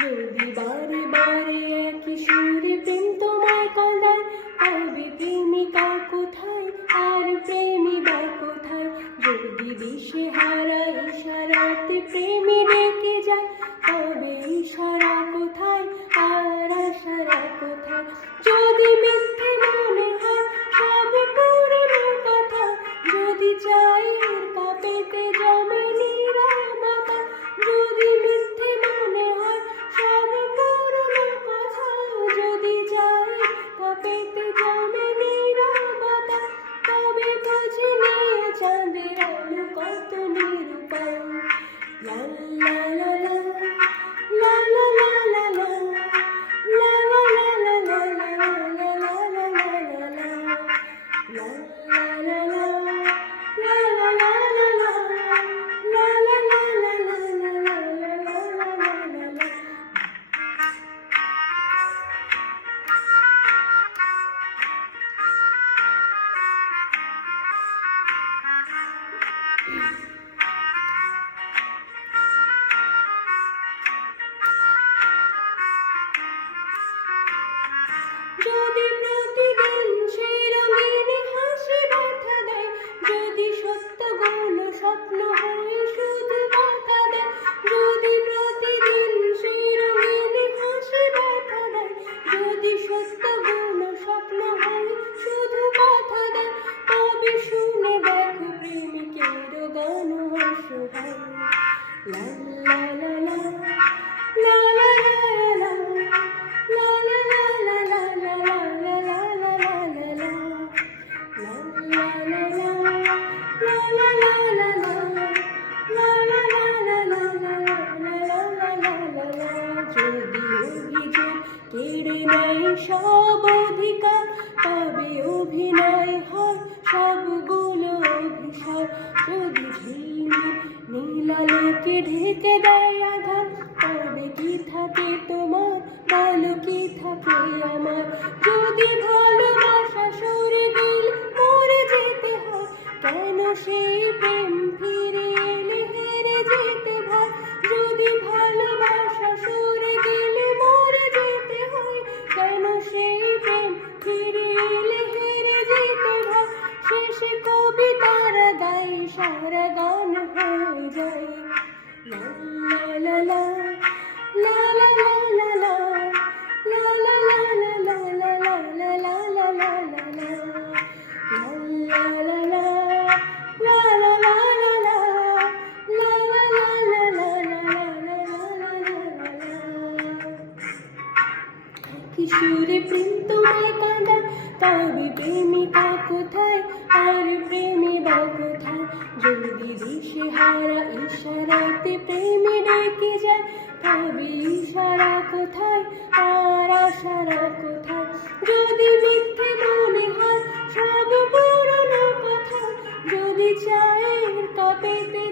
যদি বারে বারে একই সুরে প্রেম তোমায় কাঁদায়, তবে প্রেমিকা কোথায় আর প্রেমী বা কোথায়? যদি দিশেহারা ইশারাতে প্রেমী ডেকে যায়, তবে ইশারা কোথায় আর আশারা কোথায়? যদি মিথ্যে মনে হয় সব পুরনো কথা, যদি চায়ের কাপেতে জমে নীরবতা, যদি মিথ্যে মনে হয় সব পুরনো কথা, যদি চায়ের কাপেতে জমে নীরবতা, তবে বুঝে নিয়ে চাঁদের আলো কত নিরুপায়। লা লা লা লা লা লা লা লা লা লা লা লা লা লা লা লা লা লা লা যদি প্রতিদিন সেই রঙিন হাসি ব্যথা দেয়, যদি সত্যগুলো স্বপ্ন হয়ে শুধু কথা দেয়, যদি প্রতিদিন সেই রঙিন হাসি ব্যথা দেয়, যদি সত্যগুলো স্বপ্ন হয়ে শুধু কথা দেয়, তবে শুনে দেখো প্রেমিকের গান অসহায়। লা লা লা লা লা লা লা লা লা লা লা কেড়ে নেয় সব অধিকার, তবে অভিনয় হয় সবগুলো অভিশাপ। যদি ঝিলমিল নীলালোকে ঢেকে দেয় আধার, তবে কি থাকে তোমার, বলো কি থাকে আমার? যদি ভালোবাসা সরে গেলে মরে যেতে হয়, কেন সেই প্রেম ফিরে এলে হেরে যেতে হয়? যদি ভালোবাসা সরে গেলে মরে যেতে হয়, কেন সেই প্রেম ফিরে এলে হেরে যেতে হয়? শেষে কবিতারা গায় সারা গান হয়ে যায়। লা লা লা লা লা লা লা লা লা লা লা লা লা লা লা লা লা লা লা কিশোরে প্রেম তোমায় কাঁদা, তবে প্রেমিকা কোথায় আর প্রেমী বা কোথায়? যদি দিশেহারা ইশারাতে প্রেমী ডেকে যায়, তবে ইশারা কোথায় আর আশারা কোথায়? যদি মিথ্যে মনে হয় সব পুরনো কথা, যদি চায়ের কাপেতে